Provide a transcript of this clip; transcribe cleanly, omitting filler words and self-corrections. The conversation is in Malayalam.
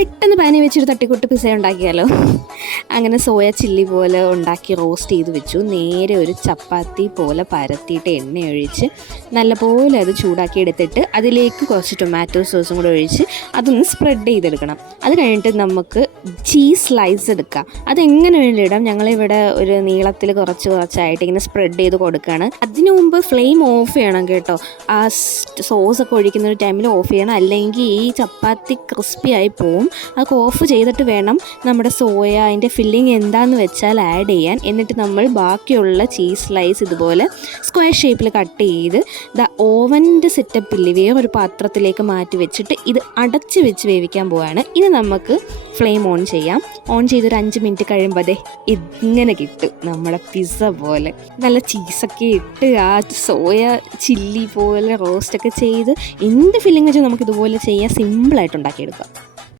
പെട്ടെന്ന് പാനി വെച്ചൊരു തട്ടിക്കൂട്ട് പിസ്സ ഉണ്ടാക്കിയാലോ. അങ്ങനെ സോയ ചില്ലി പോലെ ഉണ്ടാക്കി റോസ്റ്റ് ചെയ്ത് വെച്ചു. നേരെ ഒരു ചപ്പാത്തി പോലെ പരത്തിയിട്ട് എണ്ണയൊഴിച്ച് നല്ലപോലെ അത് ചൂടാക്കി എടുത്തിട്ട് അതിലേക്ക് കുറച്ച് ടൊമാറ്റോ സോസും കൂടെ ഒഴിച്ച് അതൊന്ന് സ്പ്രെഡ് ചെയ്തെടുക്കണം. അത് കഴിഞ്ഞിട്ട് നമുക്ക് ചീസ് സ്ലൈസ് എടുക്കാം. അതെങ്ങനെ വേണ്ടി ഇടാം. ഞങ്ങളിവിടെ ഒരു നീളത്തിൽ കുറച്ചായിട്ട് ഇങ്ങനെ സ്പ്രെഡ് ചെയ്ത് കൊടുക്കുകയാണ്. അതിനു മുമ്പ് ഫ്ലെയിം ഓഫ് ചെയ്യണം കേട്ടോ. ആ സോസൊക്കെ ഒഴിക്കുന്ന ഒരു ടൈമിൽ ഓഫ് ചെയ്യണം, അല്ലെങ്കിൽ ഈ ചപ്പാത്തി ക്രിസ്പി ആയി പോവും. അതൊക്കെ ഓഫ് ചെയ്തിട്ട് വേണം നമ്മുടെ സോയ അതിൻ്റെ ഫില്ലിങ് എന്താണെന്ന് വെച്ചാൽ ആഡ് ചെയ്യാൻ. എന്നിട്ട് നമ്മൾ ബാക്കിയുള്ള ചീസ് സ്ലൈസ് ഇതുപോലെ സ്ക്വയർ ഷേപ്പിൽ കട്ട് ചെയ്ത് ഓവൻ്റെ സെറ്റപ്പില്ലേ വേറൊരു പാത്രത്തിലേക്ക് മാറ്റി വെച്ചിട്ട് ഇത് അടച്ച് വെച്ച് വേവിക്കാൻ പോവുകയാണ്. ഇനി നമുക്ക് ഫ്ലെയിം ഓൺ ചെയ്യാം. ഓൺ ചെയ്തൊരു 5 മിനിറ്റ് കഴിയുമ്പോൾ അതെ ഇങ്ങനെ കിട്ടും നമ്മുടെ പിസ്സ പോലെ. നല്ല ചീസൊക്കെ ഇട്ട് ആ സോയ ചില്ലി പോലെ റോസ്റ്റൊക്കെ ചെയ്ത് എന്ത് ഫില്ലിങ് വെച്ചാൽ നമുക്ക് ഇതുപോലെ ചെയ്യാൻ സിമ്പിളായിട്ട് ഉണ്ടാക്കിയെടുക്കാം.